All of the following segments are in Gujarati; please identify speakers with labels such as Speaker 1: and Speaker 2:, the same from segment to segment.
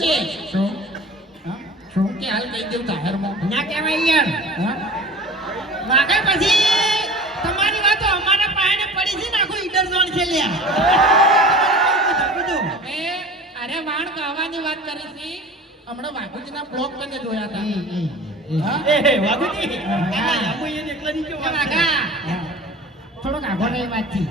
Speaker 1: છે.
Speaker 2: શું?
Speaker 1: હા?
Speaker 2: શું?
Speaker 1: કે હાલ કહી દઉં જાહેરમાં.
Speaker 2: ના કહેવાય યાર વાગે પછી તમારી વાતો અમારા પાસે પડી છે ને આખું ઈડર ઝોન છે લ્યા.
Speaker 1: અરે વાણ કહેવાની વાત કરી હતી. હમણાં વાઘુજીના બ્લોગ કરીને જોયા હતા.
Speaker 2: વાઘુજી? થોડોક આગળ
Speaker 3: વાતથી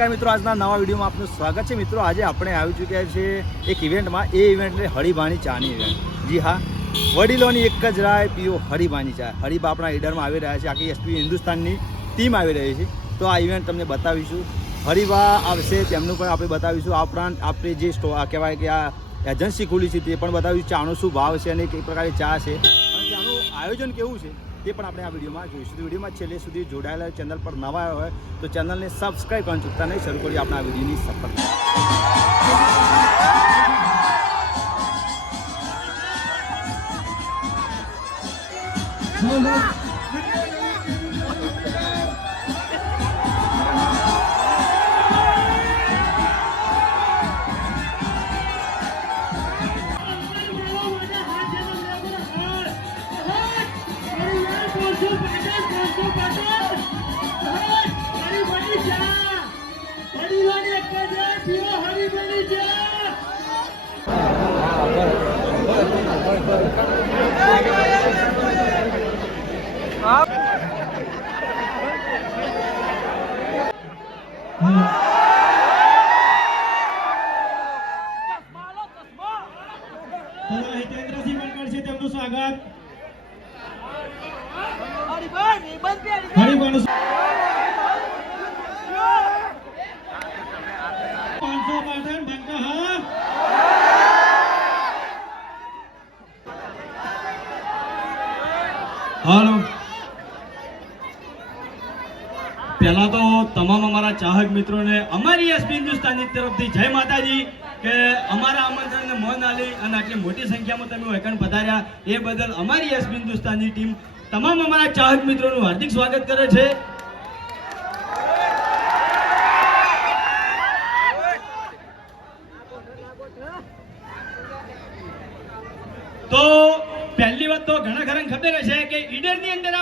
Speaker 3: નમસ્કાર મિત્રો, આજના નવા વિડીયોમાં આપનું સ્વાગત છે. મિત્રો, આજે આપણે આવી ચૂક્યા છે એક ઇવેન્ટમાં. એ ઇવેન્ટ એટલે હરિભાણી ચાની ઇવેન્ટ જી હા, વડીલોની એક જ રાય, પીઓ હરિભાણી ચા હરિભા આપણા લીડરમાં આવી રહ્યા છે. આખી એસપી હિન્દુસ્તાનની ટીમ આવી રહી છે. તો આ ઇવેન્ટ તમને બતાવીશું. હરિભા આવશે, તેમનું પણ આપણે બતાવીશું. આ ઉપરાંત આપણે જે સ્ટો કહેવાય કે આ એજન્સી ખુલી છે તે પણ બતાવીશું. ચાનો શું ભાવ છે અને કઈ પ્રકારની ચા છે. અને ત્યાંનું આયોજન કેવું છે? તે પણ આપણે આ વિડીયોમાં જોઈશું. તો વિડીયોમાં છેલ્લે સુધી જોડાયેલા ચેનલ પર નવા આવ્યા હોય તો ચેનલને સબસ્ક્રાઈબ કરવાનું ચૂકતા નહીં. શરૂ કરીએ આપણા આ વિડીયોની સફર
Speaker 4: आप હાલો. પહેલા તો તમામ અમારા ચાહક મિત્રોને અમારી એસપી હિન્દુસ્તાની તરફથી જય માતાજી, કે અમારા આમંત્રણને મન આલી અને આટલી મોટી સંખ્યામાં તમે વેકણ પધાર્યા, એ બદલ અમારી એસપી હિન્દુસ્તાનની ટીમ, તમામ અમારા ચાહક મિત્રોનું હાર્દિક સ્વાગત કરે છે. તો પહેલી વાત તો ઘણા ખરા ખબર છે કે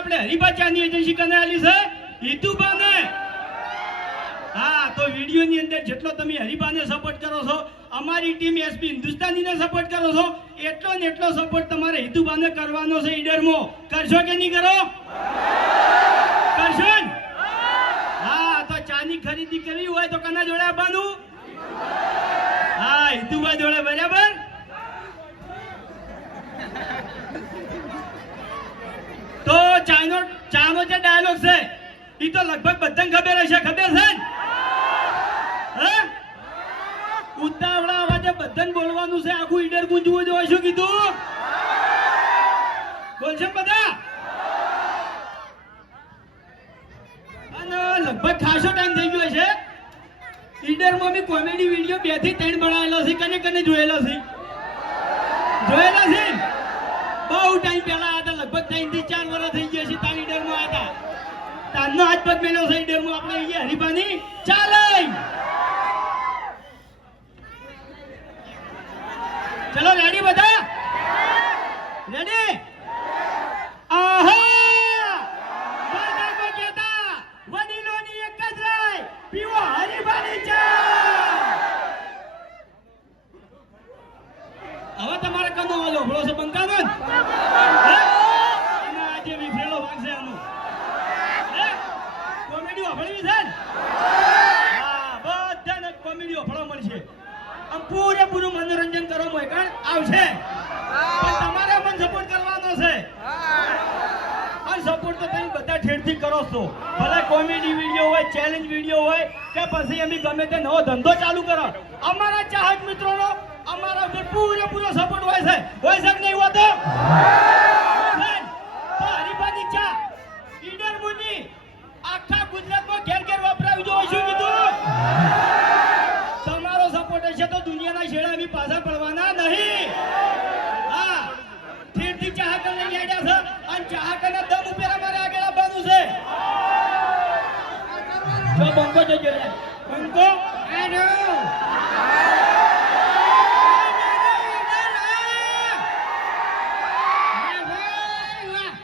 Speaker 4: આપણે હરિભાચાની એજન્સી કને આલી છે? હિતુબાને હા, તો વિડીયોની અંદર જેટલો તમે હરિભાને સપોર્ટ કરો છો, અમારી ટીમ એસપી હિન્દુસ્તાનીને સપોર્ટ કરો છો, એટલો ને એટલો સપોર્ટ તમારે હિતુબાને કરવાનો છે ઈડરમાં. કરશો કે નહીં કરો? કરશો હા, તો ચાની ખરીદી કરવી હોય તો કના જોડે આપવાનું? હા હિતુભા જોડે, બરાબર? તો ચાનો ચાનો જે ડાયલોગ છે એ તો લગભગ બધાને ખબર હશે. ખબર છે ને? ઉતાવળા અવાજે બધાને બોલવાનું છે. આખું ઈડર ગુંજવું જોઈએ શું કીધું? બોલશે બધા? અને લગભગ ખાસો ટાઈમ થઈ ગયો છે ઈડરમાં બી કોમેડી વીડિયો બેથી ત્રણ બનાવેલો છે. કને કને જોયેલો છે? જોયેલો છે? બહુ ટાઈમ પહેલા હતા, લગભગ ત્રણથી ચાર વર્ષ થઈ ગયા છે તાર ઈડરમાં હતા. તારનો હાથ પગ થઈ છે ઈડરમાં આપણે અહીંયા હરીફાની ચાલે ચલો રેડી બધા રેડી આહા બધા કોઈ કહેતા વડીલોની એક જ રાય પીવો હરીફાની ચા હવે તમારે કનો વાલો ભળો છે બંકાનો ને? હે? અને આજે વિફરેલો ભાગ છે આનો. હે? કોમેડી વાપરવી છે ને? હા, બધાને કોમેડી વાપરવા મળશે. આમ પૂરેપૂરું મનોરંજન કરવા મોકળ આવશે પણ તમારે મને સપોર્ટ કરવાનો છે? અને સપોર્ટ તો તમે બધા ઠેરથી કરો છો. ભલે કોમેડી વીડિયો હોય ચેલેન્જ વીડિયો હોય, કે પછી એમ ગમે તે નવો ધંધો ચાલુ કરો. અમારા ચાહક મિત્રોનો, અમારા ઉપર પૂરેપૂરો સપોર્ટ હોય છે. હોય છે નહીં હોતો પેલો બંકો જજો લે બંકો?
Speaker 2: વાહ.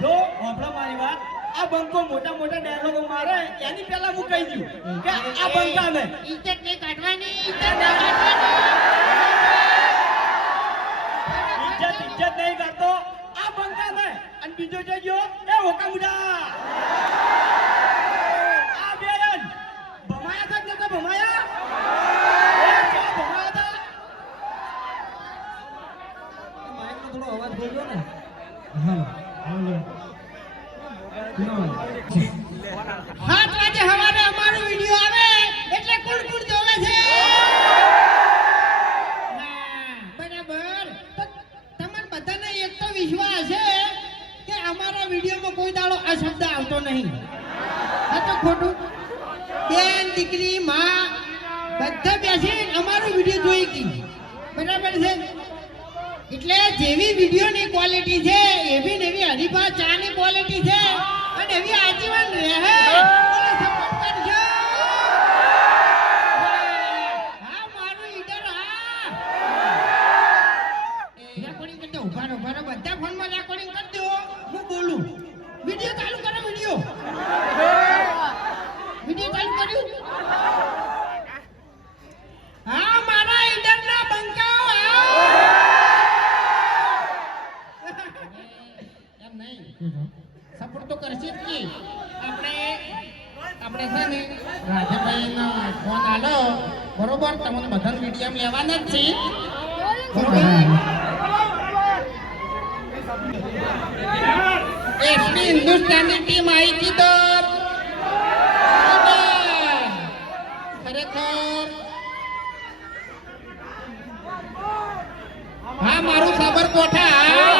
Speaker 4: જો હોભળો મારી વાત. આ બંકો મોટા મોટા ડાયલોગો મારે એની પહેલા હું કહી દઉં કે આ બંકાને
Speaker 2: ઇજ્જત નહીં કાઢવાની, ઇજ્જત નહીં કાઢવાની.
Speaker 4: ઇજ્જત ઇજ્જત નહીં કરતો આ બંકાને અને બીજો જજો એ હોકા મુડા આ બેન ભમાયા હતા કે નતા
Speaker 2: એટલે જેવી વિડીયોની ક્વોલિટી છે, એવી ને એવી હરીફા ચાની ક્વોલિટી છે, અને એવી આજીવન રહે. સપોર્ટ તો કરશે આપણે આપણે છે ને, રાજાભાઈનો ફોન આલો. બરોબર, તમને બધાને વીડિયો લેવાના જ છે. બરોબર. એસપી હિન્દુસ્તાની ટીમ આવી હતી તો. ખરેખર. હા, મારું સાબરકોઠા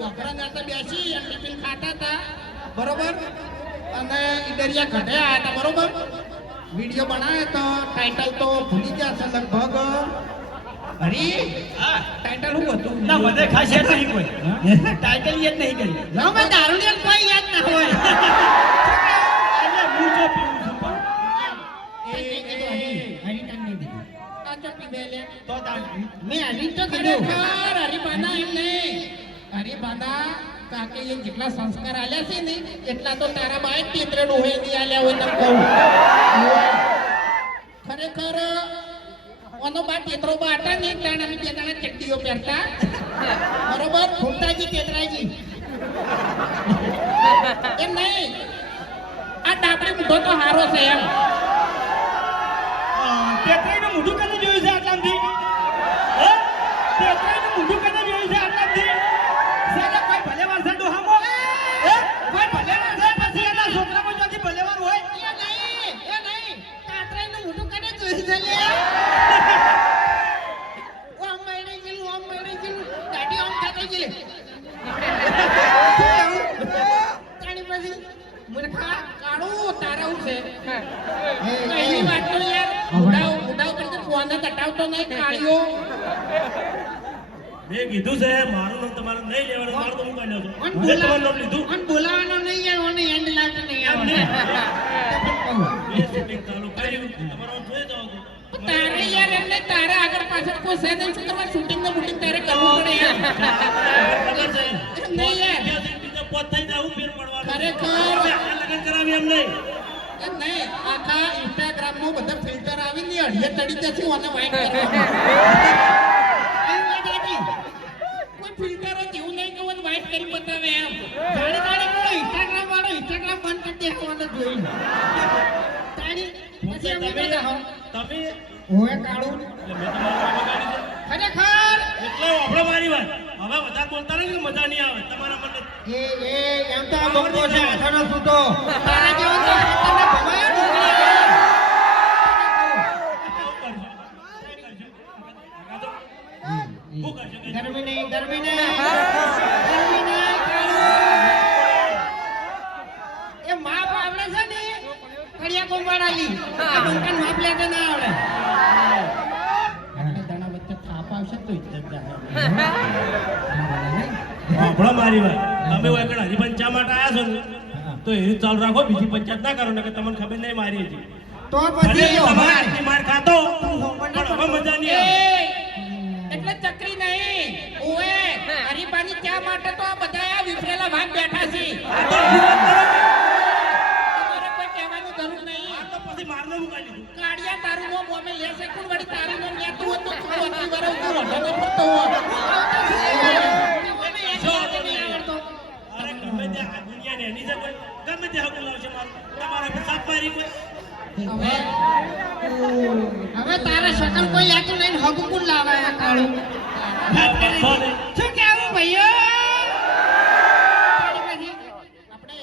Speaker 2: જો ઘોઘરા બેસી અને ટિફિન ખાતા હતા. બરોબર? અને ઈડરિયા ઘટે આવ્યા હતા બરોબર? વીડિયો બનાવ્યો તો ટાઇટલ તો ભૂલી ગયા છે લગભગ. હરી? ટાઇટલ શું હતું?
Speaker 4: ના બધે ખાસ યાદ નહીં કોઈ ટાઇટલ યાદ નહીં કરી.
Speaker 2: ના મેં કોઈ યાદ ના હોય.
Speaker 4: એટલે હું પીવું છું પણ. તો
Speaker 2: મેં હરી તો કીધું.
Speaker 1: ખરેખર હરીબાના એમ નહીં હરીબાના કાકે એ જેટલા સંસ્કાર આલ્યા છે ને એટલા તો તારા બાએ તેત્રે ડોહે ની આલ્યા હોય તને કહું ખરેખર ઓનો બા તેતરો બા હતા ને તાણ અમે બે જણા ચડ્ડીઓ પહેરતા બરોબર
Speaker 2: ફૂમતાજી તેતરાજી
Speaker 1: એમ નહીં આ ડાબડી મૂઢો તો હારો છે એમ
Speaker 4: તેત્રાઈનું મોઢું કને જોયું છે આટલામથી હે તેત્રાઈનું મોઢું કને જોયું છે આટલામથી સાલા કોઈ ભલે વારસા ડોહામો હે કોઈ ભલે વારસા પછી એના છોકરામાં જોથી ભલે વાર હોય
Speaker 2: એ નહીં એ નહીં કાતરાઈનું મોઢું કને જોયું છે લે ઓ આમ મળી ગયેલું આમ મળી ગયેલું દાઢી આમ ખાતા ગયેલી તાણી પછી મૂર્ખા
Speaker 1: કાળું તારા હું છે
Speaker 2: એ,
Speaker 1: કઈની
Speaker 2: એ.
Speaker 1: વાત તો યાર ઉડાવ ઉડાવ કરીને ફોન કટાવતો નહીં કાળીઓ
Speaker 5: મેં કીધું છે મારું નામ તમારે નહીં લેવાનું મારું તો હું કાઢ્યો છું મેં તમારું નામ લીધું.
Speaker 2: અને બોલાવાનો નહીં યાર ઓને એન્ડ લાગે નહીં આવડે
Speaker 5: મેં શૂટિંગ ચાલુ કર્યું તમારો જોઈ જાવ.
Speaker 1: તારે યાર એમને તારે આગળ પાછળ કોઈ છે નહીં કરવા શૂટિંગ ને બુટિંગ તારે કરવું પડે યાર નહીં યાર.
Speaker 5: પોત થઈ હું ફેર પડવાનું
Speaker 1: ખરેખર.
Speaker 5: લગન કરાવી એમ નહીં.
Speaker 1: નહીં આખા ઇન્સ્ટાગ્રામમાં બધા ફિલ્ટર આવીને અઢીએ ચડી જશે ઓને વાઇટ કરવા એમ.
Speaker 2: ઇન્સ્ટાગ્રામ વાળો ઇન્સ્ટાગ્રામ બંધ કરી ઓને જોઈને પછી અમે હમ
Speaker 5: તમે
Speaker 2: ઓએ કાળું. ખરેખર?
Speaker 5: એટલે મારી વાત. હવે વધારે બોલતા નહીં મજા નહીં આવે. તમારા મને
Speaker 2: એ એ એમ તો છે સૂતો તારા જેવો તો હાથોને ભમાયો ડુંગળી
Speaker 5: શું કરશો કે
Speaker 2: ગરમી નહીં ગરમી નહીં ગરમી નહીં કાળું. એ માપ આવડે છે ને કડિયા કોંબાડાલી આ બંકાને માપ લેતા ના આવડે
Speaker 1: આટલા દાણા વચ્ચે થાપ આવશે તો ઇજ્જત જાહે
Speaker 5: હભળો મારી વાત તમે હોય કણ હરિભાઈ ચા માટે આયા છો ને તો રાખો બીજી પંચાયત ના કરો ને કે તમને ખબર નહીં મારી હજી.
Speaker 2: તો પછી
Speaker 5: માર ખાતો પણ હવે મજા નહીં
Speaker 1: એ,
Speaker 5: આવે
Speaker 1: એટલે ચકરી નહીં ઓએ હરીબાની ચા માટે તો આ બધા આ વિફરેલા ભાગ બેઠા છે
Speaker 5: આ તો હજી વાત કરો ને.
Speaker 1: તમારે કોઈ કહેવાની જરૂર નહીં
Speaker 5: આ તો પછી મારને મુકાઈ દીધું
Speaker 1: કાળિયા તારું નો મોમે લેશે કોણ વળી તારું નો નેતું હોય તો તું અતિ વરસ તું રઢાનો ફરતો હોય
Speaker 5: અરે ગમે તે આ દુનિયાને એની છે કોઈ ગમે તે હકુ લાવશે મારું તમારા પર સાપ મારી કોઈ
Speaker 1: હવે
Speaker 2: હવે તારા શકલ કોઈ લેતું નહીં ને હગું કોણ લાવે આ કાળું
Speaker 5: વાત કરશો ને.
Speaker 2: શું કેવું ભાઈઓ પછી
Speaker 1: આપણે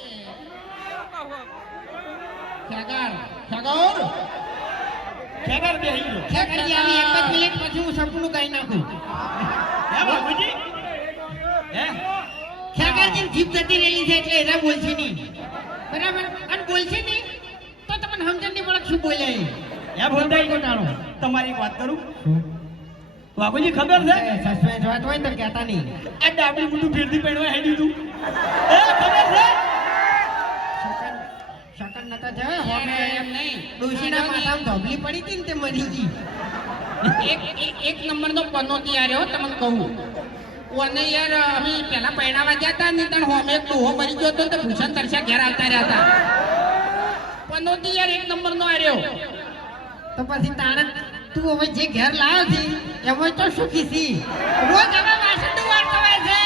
Speaker 1: ખેગાર ખેગોર
Speaker 4: ખેગાર બેહી ગયો
Speaker 2: ખેકડી આવી એક જ મિનિટ પછી હું નાખું
Speaker 4: હે બાપુજી? હે?
Speaker 2: ખેકરજી જીભ જતી રહેલી છે એટલે એના બોલશે નહીં. બરાબર? અને બોલશે નહીં તો તમને સમજણ નહીં પડે શું બોલે એ.
Speaker 4: હે ભોંડાઈ
Speaker 2: કોટાણો
Speaker 4: તમારી વાત કરું? બાપુજી ખબર છે?
Speaker 2: સસ્પેન્સ વાત હોય તો કહેતા નહીં.
Speaker 4: આ ડાબડી મોટું ફેરથી પહેરવા હેડી તું. એ ખબર છે?
Speaker 2: શકન નતા જાય હોમે
Speaker 1: એમ એમ નહીં.
Speaker 2: ડોશીના માથામાં ધોબલી પડી હતી ને તે મરી ગઈ.
Speaker 1: એક એક- નંબરનો પન્નો તૈયાર હો, તમને કહું. ઓને યાર, અમે પહેલા પૈણાવા ગયા હતા ને તણ હોમે એક ડોહો મરી ગયો હતો તો ભૂષણ તરસા ઘેર આવતા રહ્યા હતા પન્નો તૈયાર એક નંબરનો આર્યો
Speaker 2: તો પછી તારે તું હવે જે ઘેર લાવ્યો છે, એમાં તો સુખી છી રોજ હવે વાસણ ધોવાડતો હોય છે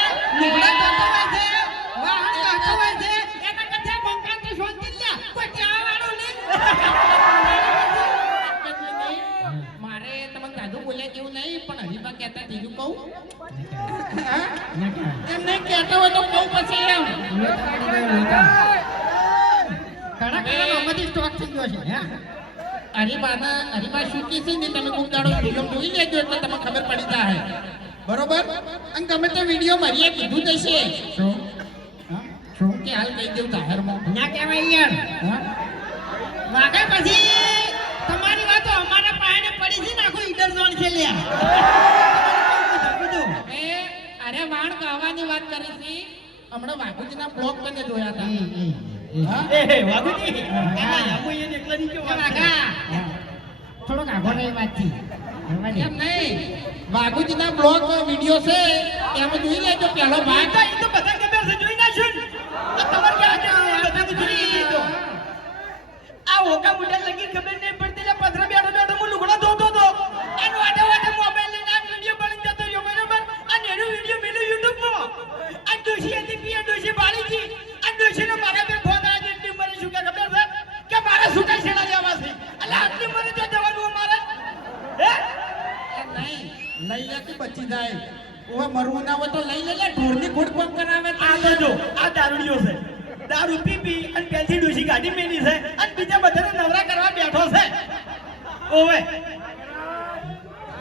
Speaker 2: ઘણા સ્ટોક થઈ ગયો છે હે?
Speaker 1: હરીબા શું કીધી ને તમે કોક દાડો ફિલ્મ જોઈ લેજો એટલે તમને ખબર પડી જાય. બરોબર? અને તમે તો વીડિયો મારીએ કીધું જશે
Speaker 2: શું? શું
Speaker 1: કે હાલ કહી દઉં જાહેરમાં?
Speaker 2: ના કહેવાય યાર? વાગે પછી તમારી વાતો અમારા પાસે પડી છે ને આખું ઈડર ઝોન છે લ્યા.
Speaker 1: અરે વાણ ગાવાની વાત કરી હતી હમણાં વાઘુજીના બ્લોગ તને જોયા હતા?
Speaker 4: એ હે બાપુજી એના એને એકલા ની કેવું વાત કરે?
Speaker 2: થોડોક આગળ રહી
Speaker 1: એમ નહીં? વાઘુજીના બ્લોગ વીડિયો છે એમાં જોઈ લેજો પહેલો ભાગ.
Speaker 4: આ તો બધા ખબર છે જોઈ તમારે ક્યાં? બધા જોઈ. આ ઓકા મોઢા લગી ખબર નહીં પડતી.
Speaker 1: જાય ઓવા મરવું ના હોય તો લઈ લેજે ઢોરની ખોટ કોણ કરાવે?
Speaker 4: આ તો જો આ દારૂડિયો છે. દારૂ પી પી અને પેલથી ડોશી ગાડી મેલી છે અને બીજા બધાને નવરા કરવા બેઠો છે. ઓવે.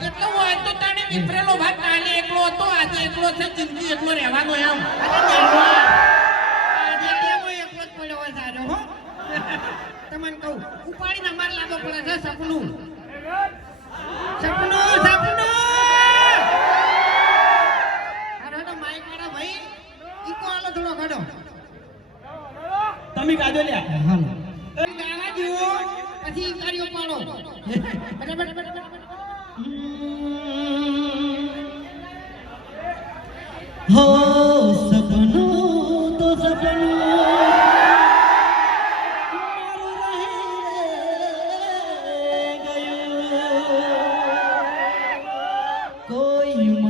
Speaker 1: એટલો હોય તો તને વિપરેલો ભાગ કાલે એકલો હતો આજે એકલો છે જિંદગી એકલો રહેવાનો એમ.
Speaker 2: તમને કહું ઉપાડીને અમારે લાગો પડે છે સપનું. સપનું હારો તો માઈક વાળા ભાઈ ઈકો આલો થોડો ઘડો
Speaker 4: તમે કાજો લે
Speaker 2: હાલો.
Speaker 6: હો
Speaker 4: સપનો તો સપનો. કોઈ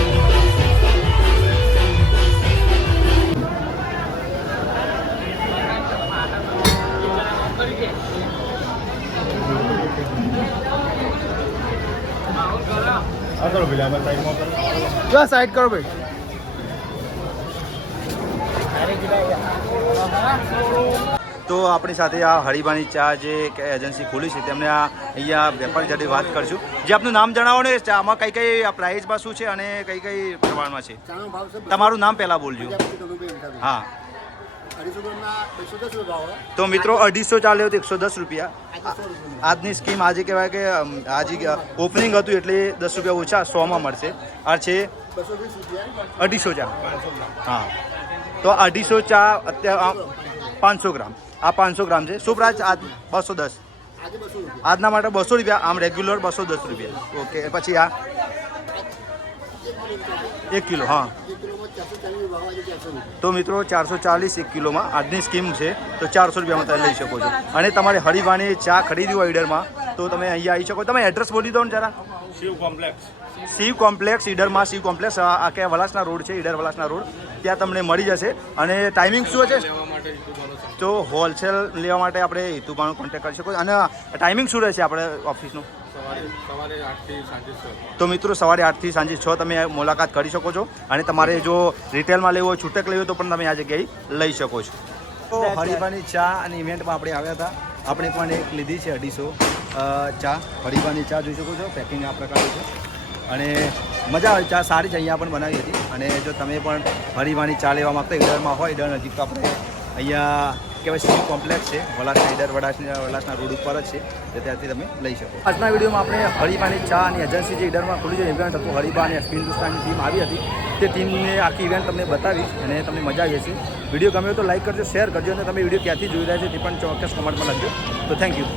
Speaker 3: સાઈડ કરો ભાઈ તો આપણી સાથે આ હળીબાની ચા જે એજન્સી ખોલી છે તેમને આ અહીંયા વેપારી સાથે વાત કરશું. જે આપનું નામ જણાવો ને ચામાં કઈ કઈ પ્રાઇસમાં શું છે અને કઈ કઈ પ્રમાણમાં છે? તમારું નામ પહેલાં બોલજો. હા. તો મિત્રો અઢીસો ચાલે હતો એકસો દસ રૂપિયા. આજની સ્કીમ આજે કહેવાય કે આજે ઓપનિંગ હતું એટલે દસ રૂપિયા ઓછા સોમાં મળશે. આ છે અઢીસો ચા હા. તો અઢીસો ચા અત્યારે પાંચસો ગ્રામ. આ પાંચસો ગ્રામ છે. શું આજ બસો દસ. આજના માટે બસો રૂપિયા, આમ રેગ્યુલર બસો દસ રૂપિયા. ઓકે, પછી આ. એક કિલો હા. તો મિત્રો ચારસો ચાલીસ એક કિલોમાં આજની સ્કીમ છે તો ચારસો રૂપિયામાં તમે લઈ શકો છો. અને તમારે હરિવાની ચા ખરીદી હોય ઈડરમાં તો તમે અહીંયા આવી શકો. તમે એડ્રેસ બોલી દો ને જરા.
Speaker 5: શિવ કોમ્પ્લેક્સ.
Speaker 3: શિવ કોમ્પ્લેક્સ ઈડરમાં શિવ કોમ્પ્લેક્સ આ કે વલાસના રોડ છે ઈડર વલાસના રોડ. ત્યાં તમને મળી જશે. અને ટાઈમિંગ શું છે તો હોલસેલ લેવા માટે આપણે હેતુબાનો કોન્ટેક્ટ કરી શકો અને ટાઈમિંગ શું રહેશે આપણે ઓફિસનું? તો મિત્રો સવારે આઠથી સાંજે છ તમે મુલાકાત કરી શકો છો અને તમારે જો રિટેલમાં લેવું હોય છૂટક લેવું હોય તો પણ તમે આ જગ્યાએ લઈ શકો છો. તો હરિભાની ચા અને ઇવેન્ટમાં આપણે આવ્યા હતા. આપણે પણ એક લીધી છે અઢીસો ચા. હરિભાની ચા જોઈ શકો છો પેકિંગ આ પ્રકારનું છે. અને મજા આવે ચા સારી જ અહીંયા પણ બનાવી હતી. અને જો તમે પણ હરિભાની ચા લેવા માગતા ઈડરમાં હોય ઈડર નજીક તો આપણે અહીંયા કહેવાય સ્ટીલ કોમ્પ્લેક્સ છે. વલાસના ઈડર વડાસના વલાસના રોડ ઉપર જ છે. જે ત્યાંથી તમે લઈ શકો. આજના વિડીયોમાં આપણે હરિભાની ચા અને એજન્સી જે ઈડરમાં ખુલ્લી છે ઇવેન્ટ હતું હરિભા અને હિન્દુસ્તાનની ટીમ આવી હતી. તે ટીમને આખી ઇવેન્ટ તમને બતાવીશ અને તમને મજા આવી હશે. વીડિયો ગમ્યો તો લાઈક કરજો શેર કરજો અને તમે વીડિયો ક્યાંથી જોઈ રહ્યા છો તે પણ ચોક્કસ કમેન્ટમાં લખજો. તો થેન્ક યુ